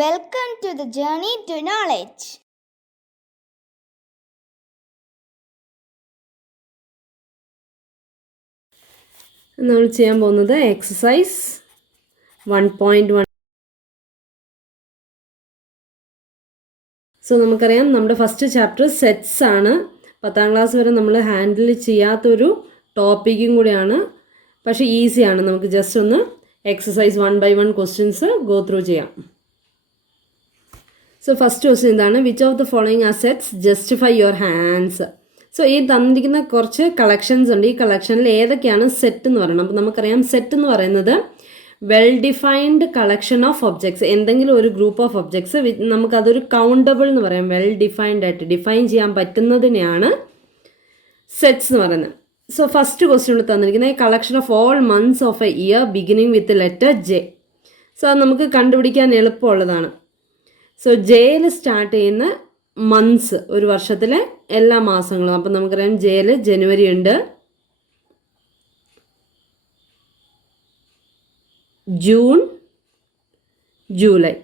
Welcome to the journey to knowledge. നമ്മൾ ചെയ്യാൻ പോകുന്നത് എക്സസൈസ് 1.1. സോ നമുക്കറിയാം നമ്മുടെ ഫസ്റ്റ് ചാപ്റ്റർ സെറ്റ്സ് ആണ്. 10ാം ക്ലാസ് വരെ നമ്മൾ ഹാൻഡിൽ ചെയ്യാത്തൊരു ടോപ്പിക്കും കൂടിയാണ്. പക്ഷേ ഈസിയാണ്. നമുക്ക് ജസ്റ്റ് ഒന്ന് exercise 1 by 1 questions go through ചെയ്യാം. സോ ഫസ്റ്റ് ക്വസ്റ്റ്യൻ എന്താണ്? Which of the following are sets justify your hands. So ഈ തന്നിരിക്കുന്ന കുറച്ച് കളക്ഷൻസ് ഉണ്ട്. ഈ കളക്ഷനിൽ ഏതൊക്കെയാണ് സെറ്റ് എന്ന് പറയുന്നത്? അപ്പോൾ നമുക്കറിയാം സെറ്റ് എന്ന് പറയുന്നത് well defined collection of objects. എന്തെങ്കിലും ഒരു ഗ്രൂപ്പ് ഓഫ് ഒബ്ജക്ട്സ് നമുക്കതൊരു കൗണ്ടബിൾ എന്ന് പറയാം. വെൽ ഡിഫൈൻഡ് ആയിട്ട് ഡിഫൈൻ ചെയ്യാൻ പറ്റുന്നതിനെയാണ് സെറ്റ്സ് എന്ന് പറയുന്നത്. സോ ഫസ്റ്റ് ക്വസ്റ്റ്യൻ തന്നിരിക്കുന്നത് collection of all months of A year beginning with letter J. So അത് നമുക്ക് കണ്ടുപിടിക്കാൻ എളുപ്പമുള്ളതാണ്. സോ ജെയിൽ സ്റ്റാർട്ട് ചെയ്യുന്ന മന്ത്സ്, ഒരു വർഷത്തിലെ എല്ലാ മാസങ്ങളും. അപ്പം നമുക്കറിയാം ജെയിൽ ജനുവരി ഉണ്ട്, ജൂൺ, ജൂലൈ.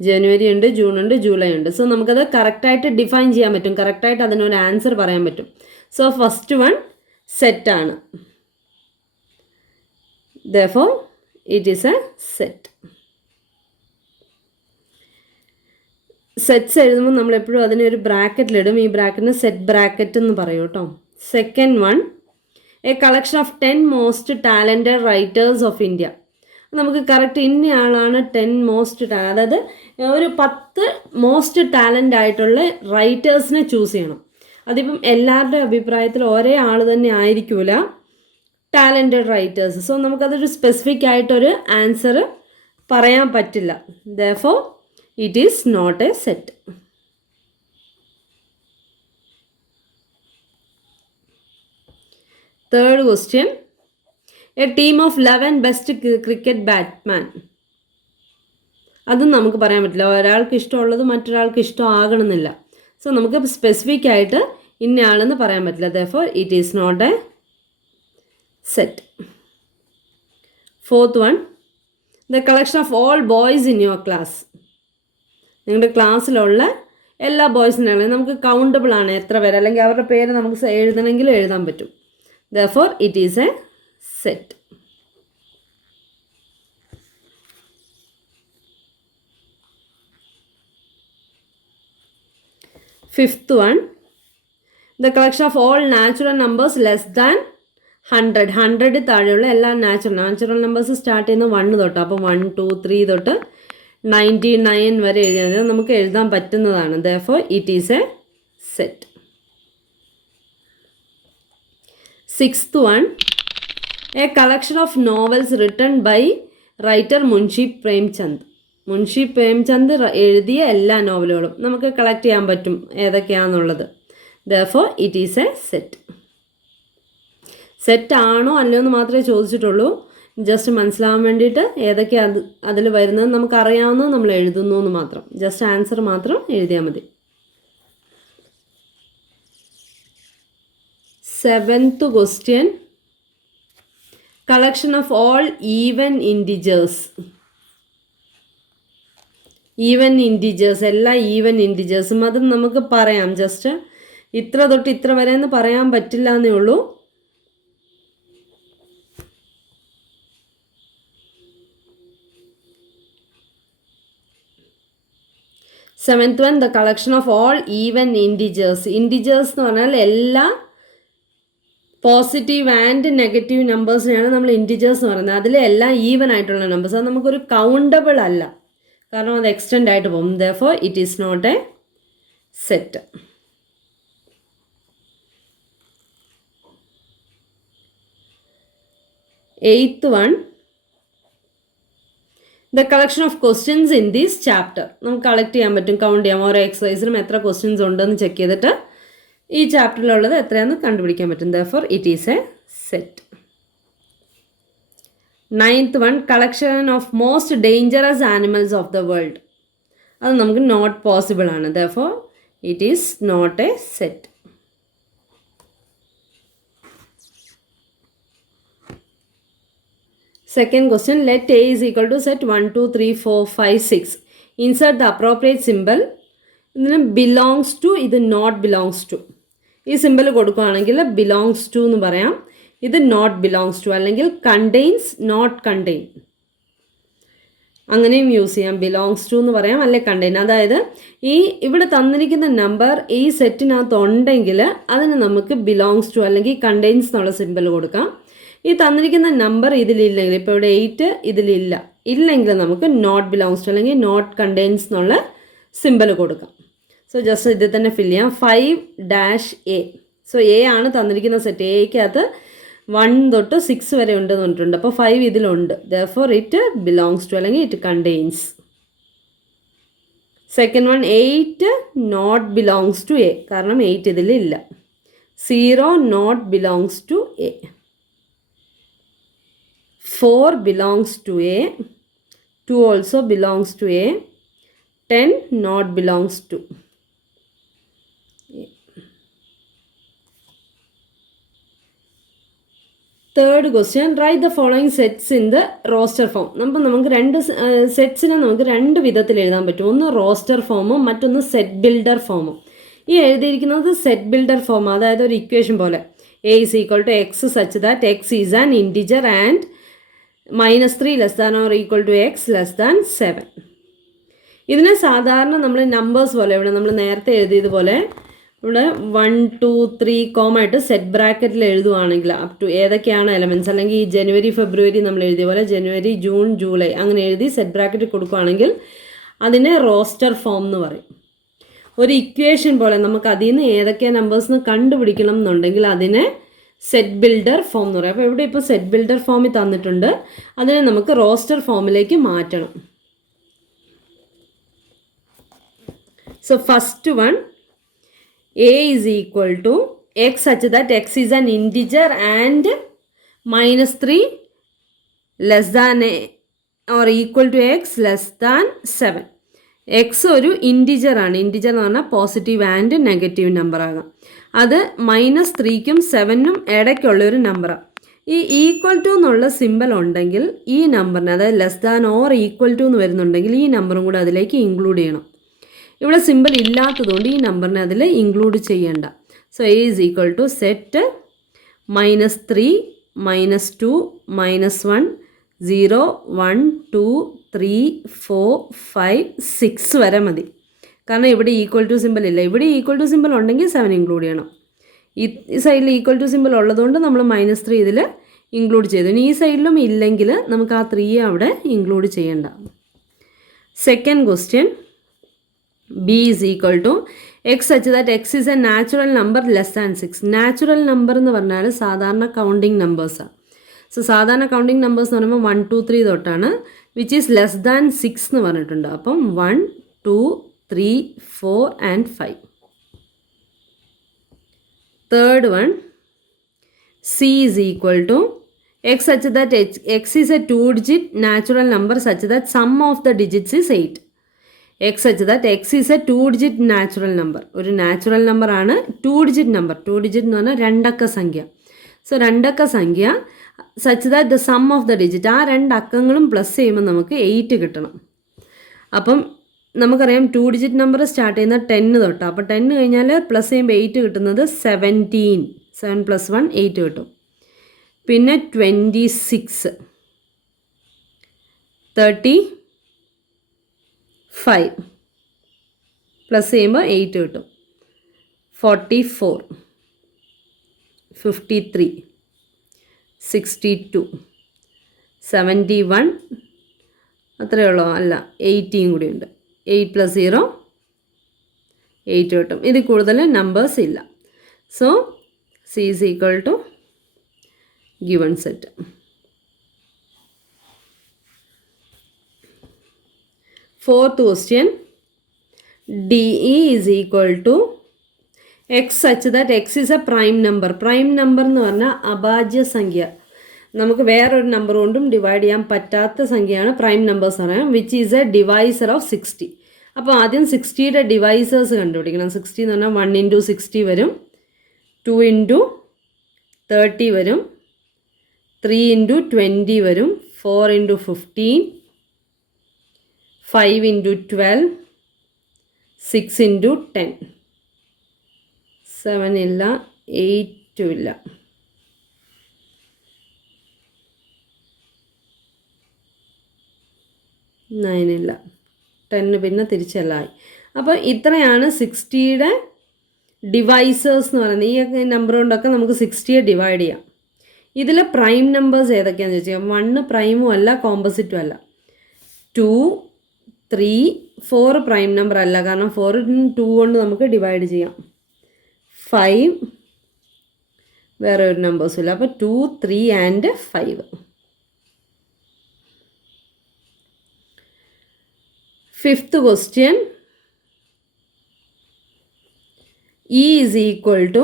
ജനുവരി ഉണ്ട്, ജൂൺ ഉണ്ട്, ജൂലൈ ഉണ്ട്. സോ നമുക്കത് കറക്റ്റായിട്ട് ഡിഫൈൻ ചെയ്യാൻ പറ്റും. കറക്റ്റായിട്ട് അതിനൊരു ആൻസർ പറയാൻ പറ്റും. സോ ഫസ്റ്റ് വൺ സെറ്റാണ്. Therefore, it is a set. Sets എഴുതുമ്പോൾ നമ്മൾ എപ്പോഴും അതിനൊരു ബ്രാക്കറ്റിലിടും. ഈ ബ്രാക്കറ്റിന് സെറ്റ് ബ്രാക്കറ്റ് എന്ന് പറയും കേട്ടോ. Second one, a collection of 10 most talented writers of India. നമുക്ക് കറക്റ്റ് ഇന്ന ആളാണ് 10 മോസ്റ്റ് അതായത് ഒരു 10 മോസ്റ്റ് ടാലൻ്റ് ആയിട്ടുള്ള റൈറ്റേഴ്സിനെ ചൂസ് ചെയ്യണം. അതിപ്പം എല്ലാവരുടെ അഭിപ്രായത്തിൽ ഒരേ ആൾ തന്നെ ആയിരിക്കില്ല ടാലൻറ്റഡ് റൈറ്റേഴ്സ്. സോ നമുക്കതൊരു സ്പെസിഫിക് ആയിട്ടൊരു ആൻസർ പറയാൻ പറ്റില്ല. Therefore it is not a set. Third question, a team of 11 best cricket batsman. അതും നമുക്ക് പറയാൻ പറ്റില്ല. ഒരാൾക്ക് ഇഷ്ടമുള്ളത് മറ്റൊരാൾക്ക് ഇഷ്ടമാകണമെന്നില്ല. സോ നമുക്ക് സ്പെസിഫിക് ആയിട്ട് ഇന്നയാളെന്ന് പറയാൻ പറ്റില്ല. Therefore it is not a set. Fourth one, the collection of all boys in your class. നിങ്ങളുടെ ക്ലാസ്സിലുള്ള എല്ലാ ബോയ്സിനാണ് നമുക്ക് കൗണ്ടബിൾ ആണ് എത്ര പേര്, അല്ലെങ്കിൽ അവരുടെ പേര് നമുക്ക് എഴുതണമെങ്കിൽ എഴുതാൻ പറ്റും. Therefore it is a set. Fifth one, the collection of all natural numbers less than 100 താഴെയുള്ള എല്ലാ നാച്ചുറൽ നമ്പേഴ്സ് സ്റ്റാർട്ട് ചെയ്യുന്ന 1 തൊട്ട്. അപ്പോൾ 1, 2, 3 തൊട്ട് 99 വരെ എഴുതിയത് നമുക്ക് എഴുതാൻ പറ്റുന്നതാണ്. Therefore it is a set. Sixth one, a collection of novels written by writer Munshi Premchand. Munshi Premchand എഴുതിയ എല്ലാ നോവലുകളും നമുക്ക് കളക്ട് ചെയ്യാൻ പറ്റും ഏതൊക്കെയാണെന്നുള്ളത്. Therefore it is a set. Set ആണോ അല്ലയോ എന്ന് മാത്രമേ ചോദിച്ചിട്ടുള്ളൂ. ജസ്റ്റ് മനസ്സിലാവാൻ വേണ്ടിയിട്ട് ഏതൊക്കെയാണ് അതിൽ വരുന്നത് നമുക്കറിയാവുന്നത് നമ്മൾ എഴുതുന്നു എന്ന് മാത്രം. ജസ്റ്റ് ആൻസർ മാത്രം എഴുതിയാൽ മതി. Seventh question, collection of all even integers. Even integers, എല്ലാ ഈവൻ ഇൻറ്റിജേഴ്സും അതും നമുക്ക് പറയാം. ജസ്റ്റ് ഇത്ര തൊട്ട് ഇത്ര വരെ എന്ന് പറയാൻ പറ്റില്ല എന്നേ ഉള്ളൂ. Seventh one, the collection of all even integers. Integers എന്ന് പറഞ്ഞാൽ എല്ലാ പോസിറ്റീവ് ആൻഡ് നെഗറ്റീവ് നമ്പേഴ്സിനെയാണ് നമ്മൾ ഇൻറ്റിജേഴ്സ് എന്ന് പറയുന്നത്. അതിൽ എല്ലാം ഈവൻ ആയിട്ടുള്ള നമ്പേഴ്സ്. അത് നമുക്കൊരു കൗണ്ടബിൾ അല്ല, കാരണം അത് എക്സ്റ്റെൻഡ് ആയിട്ട് പോകും. Therefore it is not a set. Eighth one, the collection of questions in this chapter. നമുക്ക് കളക്ട് ചെയ്യാൻ പറ്റും, കൗണ്ട് ചെയ്യാം. ഓരോ എക്സസൈസിലും എത്ര ക്വസ്റ്റ്യൻസ് ഉണ്ടെന്ന് ചെക്ക് ചെയ്തിട്ട് ഈ ചാപ്റ്ററിലുള്ളത് എത്രയാണെന്ന് കണ്ടുപിടിക്കാൻ പറ്റും. Therefore it is a set. Ninth one, collection of most dangerous animals of the world. അത് നമുക്ക് നോട്ട് പോസിബിൾ ആണ്. Therefore it is not a set. Second question, let A is equal to set 1, 2, 3, 4, 5, 6. Insert the appropriate symbol. ഇതിന് belongs to, ഇത് not belongs to. ഈ simple കൊടുക്കുകയാണെങ്കിൽ belongs to എന്ന് പറയാം. ഇത് not belongs to അല്ലെങ്കിൽ contains, not contain. അങ്ങനെയും use ചെയ്യാം. ബിലോങ്സ് ടു എന്ന് പറയാം, അല്ലെ കണ്ടെയ്ൻ. അതായത് ഇവിടെ തന്നിരിക്കുന്ന നമ്പർ ഈ സെറ്റിനകത്ത് ഉണ്ടെങ്കിൽ അതിന് നമുക്ക് ബിലോങ്സ് ടു അല്ലെങ്കിൽ കണ്ടെയ്ൻസ് എന്നുള്ള സിമ്പിൾ കൊടുക്കാം. ഈ തന്നിരിക്കുന്ന നമ്പർ ഇതിലില്ലെങ്കിൽ, ഇപ്പോൾ ഇവിടെ 8 ഇല്ലെങ്കിൽ നമുക്ക് നോട്ട് ബിലോങ്സ് ടു അല്ലെങ്കിൽ നോട്ട് കണ്ടെയ്ൻസ് എന്നുള്ള സിമ്പിൾ കൊടുക്കാം. സോ ജസ്റ്റ് ഇതിൽ തന്നെ ഫില്ല് ചെയ്യാം. 5-A. സോ എ ആണ് തന്നിരിക്കുന്ന സെറ്റ്. എയ്ക്കകത്ത് 1 തൊട്ട് 6 വരെ ഉണ്ടെന്ന് പറഞ്ഞിട്ടുണ്ട്. അപ്പോൾ 5 ഇതിലുണ്ട്. therefore ഇറ്റ് ബിലോങ്സ് ടു അല്ലെങ്കിൽ it contains. Second one, 8 not belongs to A. കാരണം 8 ഇതിലില്ല. 0 not belongs to A. 4 belongs to A. 2 also belongs to A. 10 not belongs to A. Third question, write the following sets in the roster form. നമുക്ക് രണ്ട് സെറ്റ്സിനെ നമുക്ക് രണ്ട് വിധത്തിൽ എഴുതാൻ പറ്റും. ഒന്ന് റോസ്റ്റർ ഫോമും മറ്റൊന്ന് സെറ്റ് ബിൽഡർ ഫോമും. ഈ എഴുതിയിരിക്കുന്നത് സെറ്റ് ബിൽഡർ ഫോം, അതായത് ഒരു ഇക്വേഷൻ പോലെ. A is equal to x such that x is an integer and -3 less than or equal to x less than 7. ഇതിനെ സാധാരണ നമ്മൾ നമ്പേഴ്സ് പോലെ, ഇവിടെ നമ്മൾ നേരത്തെ എഴുതിയതുപോലെ ഇവിടെ 1, 2, 3 കോമായിട്ട് സെറ്റ് ബ്രാക്കറ്റിൽ എഴുതുവാണെങ്കിൽ അപ് ടു ഏതൊക്കെയാണ് എലമെൻറ്റ്സ്, അല്ലെങ്കിൽ ഈ ജനുവരി ഫെബ്രുവരി നമ്മൾ എഴുതിയ പോലെ ജനുവരി ജൂൺ ജൂലൈ അങ്ങനെ എഴുതി സെറ്റ് ബ്രാക്കറ്റിൽ കൊടുക്കുകയാണെങ്കിൽ അതിനെ റോസ്റ്റർ ഫോം എന്ന് പറയും. ഒരു ഇക്വേഷൻ പോലെ നമുക്ക് അതിൽ നിന്ന് ഏതൊക്കെ നമ്പേഴ്സ് കണ്ടുപിടിക്കണം എന്നുണ്ടെങ്കിൽ അതിനെ സെറ്റ് ബിൽഡർ ഫോം എന്ന് പറയും. അപ്പോൾ ഇവിടെ ഇപ്പോൾ സെറ്റ് ബിൽഡർ ഫോമിൽ തന്നിട്ടുണ്ട്, അതിനെ നമുക്ക് റോസ്റ്റർ ഫോമിലേക്ക് മാറ്റണം. So first one, A is equal to x such that x is an integer and -3 less than or equal to x less than 7. X ഒരു ഇൻറ്റിജർ ആണ്. ഇൻറ്റിജർ എന്ന് പറഞ്ഞാൽ പോസിറ്റീവ് ആൻഡ് നെഗറ്റീവ് നമ്പർ ആകാം. അത് -3ക്കും 7നും ഇടയ്ക്കുള്ള ഒരു നമ്പറാണ്. ഈ ഈക്വൽ ടു എന്നുള്ള സിമ്പിൾ ഉണ്ടെങ്കിൽ ഈ നമ്പറിന്, അതായത് less than or equal to എന്ന് വരുന്നുണ്ടെങ്കിൽ ഈ നമ്പറും കൂടെ അതിലേക്ക് ഇൻക്ലൂഡ് ചെയ്യണം. ഇവിടെ സിമ്പിൾ ഇല്ലാത്തതുകൊണ്ട് ഈ നമ്പറിനെ അതിൽ ഇൻക്ലൂഡ് ചെയ്യേണ്ട. So A is equal to set -3, -2, -1, 0, 1, 2, 3, 4, 5, 6 വരെ മതി. കാരണം ഇവിടെ ഈക്വൽ ടു സിമ്പിൾ ഇല്ല. ഇവിടെ ഈക്വൽ ടു സിമ്പിൾ ഉണ്ടെങ്കിൽ 7 ഇൻക്ലൂഡ് ചെയ്യണം. ഈ സൈഡിൽ ഈക്വൽ ടു സിമ്പിൾ ഉള്ളതുകൊണ്ട് നമ്മൾ -3 ഇതിൽ ഇൻക്ലൂഡ് ചെയ്തു. ഇനി ഈ സൈഡിലും ഇല്ലെങ്കിൽ നമുക്ക് ആ 3 അവിടെ ഇൻക്ലൂഡ് ചെയ്യേണ്ട. Second question, B is equal to x such that x is a natural number less than 6. Natural number എന്ന് പറഞ്ഞാൽ സാധാരണ കൗണ്ടിങ് നമ്പേഴ്സാണ്. സോ സാധാരണ കൗണ്ടിങ് നമ്പേഴ്സ് എന്ന് പറയുമ്പോൾ 1, 2, 3 തൊട്ടാണ്, വിച്ച് ഈസ് ലെസ് ദാൻ 6 എന്ന് പറഞ്ഞിട്ടുണ്ട്. അപ്പം 1, 2, 3, 4 and 5. Third one, C is equal to x such that x is a 2-digit natural number such that sum of the digits is 8. x such that x is a 2-digit natural number. ഒരു natural number ആണ്, 2-digit number. 2-digit എന്ന് പറഞ്ഞാൽ രണ്ടക്ക സംഖ്യ. So രണ്ടക്ക സംഖ്യ such that the sum of the digit, ആ രണ്ട് അക്കങ്ങളും plus ചെയ്യുമ്പോൾ നമുക്ക് 8 കിട്ടണം. അപ്പം നമുക്കറിയാം 2-digit നമ്പർ സ്റ്റാർട്ട് ചെയ്യുന്നത് 10 തൊട്ടാണ്. അപ്പോൾ 10 കഴിഞ്ഞാൽ പ്ലസ് ചെയ്യുമ്പോൾ 8 കിട്ടുന്നത് 17. 7 + 1 8 കിട്ടും. പിന്നെ 26, 35 പ്ലസ് ചെയ്യുമ്പോൾ 8 കിട്ടും. 44, 53, 62, 71 അത്രയേ ഉള്ളൂ. അല്ല, 80 കൂടി ഉണ്ട്. 8 + 0 8 കിട്ടും. ഇത് കൂടുതൽ നമ്പേഴ്സ് ഇല്ല. So C is equal to given set. Fourth question, DE is equal to x such that x is a prime number. Prime number എന്ന് പറഞ്ഞാൽ അഭാജ്യ സംഖ്യ. നമുക്ക് വേറൊരു നമ്പർ കൊണ്ടും ഡിവൈഡ് ചെയ്യാൻ പറ്റാത്ത സംഖ്യയാണ് പ്രൈം നമ്പേഴ്സ് പറയാം. Which is A divisor of 60. അപ്പോൾ ആദ്യം 60യുടെ ഡിവൈസേഴ്സ് കണ്ടുപിടിക്കണം. 60 എന്ന് പറഞ്ഞാൽ 1 × 60 വരും, 2 × 30 വരും, 3 × 20 വരും, 4 into 15, 5 into 12, 6 into 10. 7 ഇല്ല, 8 ഇല്ല. 9 ഇല്ല, 10 പിന്നെ തിരിച്ചെല്ലായി. അപ്പോൾ ഇത്രയാണ് 60യുടെ ഡിവൈസേഴ്സ് എന്ന് പറയുന്നത്. ഈ നമ്പർ കൊണ്ടൊക്കെ നമുക്ക് 60യെ ഡിവൈഡ് ചെയ്യാം. ഇതിൽ പ്രൈം നമ്പേഴ്സ് ഏതൊക്കെയാണെന്ന് ചോദിച്ചാൽ 1 പ്രൈമും അല്ല കോമ്പോസിറ്റും അല്ല. 2, 3, 4 പ്രൈം നമ്പർ അല്ല, കാരണം 4 2 കൊണ്ട് നമുക്ക് ഡിവൈഡ് ചെയ്യാം. 5 വേറെ ഒരു നമ്പേഴ്സും ഇല്ല. അപ്പോൾ 2, 3 and 5. Fifth question, E is equal to,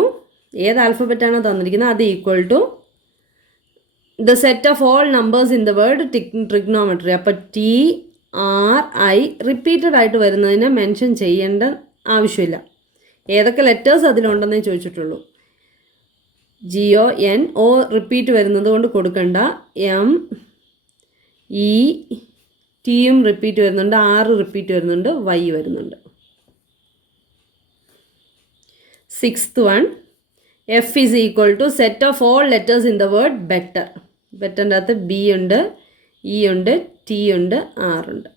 ഏത് ആൽഫബറ്റാണോ തന്നിരിക്കുന്നത് അത് equal to the set of all numbers in the word trigonometry. അപ്പോൾ TRI റിപ്പീറ്റഡ് ആയിട്ട് വരുന്നതിനെ മെൻഷൻ ചെയ്യേണ്ട ആവശ്യമില്ല. ഏതൊക്കെ ലെറ്റേഴ്സ് അതിലുണ്ടെന്നേ ചോദിച്ചിട്ടുള്ളൂ. GONO റിപ്പീറ്റ് വരുന്നത് കൊണ്ട് കൊടുക്കണ്ട. METയും റിപ്പീറ്റ് വരുന്നുണ്ട്, R റിപ്പീറ്റ് വരുന്നുണ്ട്, Y വരുന്നുണ്ട്. Sixth one, F is equal to set of all letters in the word better. ബെറ്ററിൻ്റെ അകത്ത് B ഉണ്ട്, E ഉണ്ട്, T ഉണ്ട്, R ഉണ്ട്.